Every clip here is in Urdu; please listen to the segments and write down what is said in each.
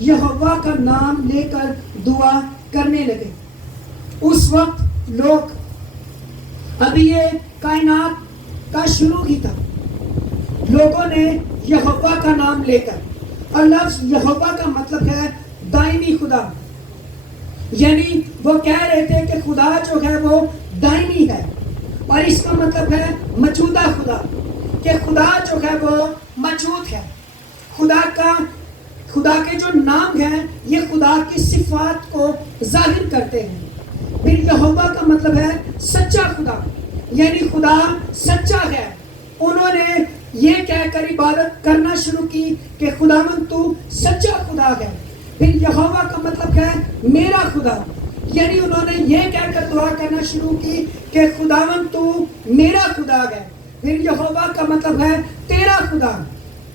یہوہ کا نام لے کر دعا کرنے لگے۔ اس وقت لوگ، ابھی یہ کائنات کا شروع ہی تھا، لوگوں نے یہوہ کا نام لے کر، اور لفظ یہوہ کا مطلب ہے دائمی خدا، یعنی وہ کہہ رہے تھے کہ خدا جو ہے وہ دائمی ہے، اور اس کا مطلب ہے موجودہ خدا، کہ خدا جو ہے وہ موجود ہے۔ خدا کے جو نام ہیں یہ خدا کی صفات کو ظاہر کرتے ہیں۔ پھر یہوہ کا مطلب ہے سچا خدا، یعنی خدا سچا ہے۔ انہوں نے یہ کہہ کر عبادت کرنا شروع کی کہ خداوند تو سچا خدا ہے۔ پھر یہوہ کا مطلب ہے میرا خدا، یعنی انہوں نے یہ کہہ کر دعا کرنا شروع کی کہ خداوند تو میرا خدا ہے۔ پھر یہوہ کا مطلب ہے تیرا خدا،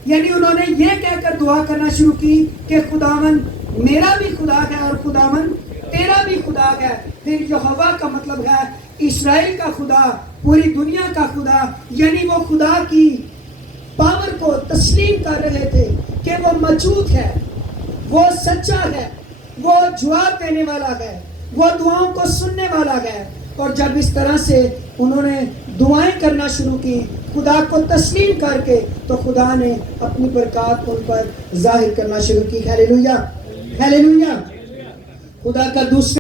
یعنی انہوں نے یہ کہہ کر دعا کرنا شروع کی کہ خداوند میرا بھی خدا ہے اور خداوند تیرا بھی خدا ہے۔ پھر یہوہ کا مطلب ہے اسرائیل کا خدا، پوری دنیا کا خدا، یعنی وہ خدا کی پاور کو تسلیم کر رہے تھے کہ وہ موجود ہے، وہ سچا ہے، وہ جواب دینے والا ہے، وہ دعاؤں کو سننے والا ہے۔ اور جب اس طرح سے انہوں نے دعائیں کرنا شروع کی خدا کو تسلیم کر کے، تو خدا نے اپنی برکات ان پر ظاہر کرنا شروع کی۔ Hallelujah, hallelujah. خدا کا دوسرے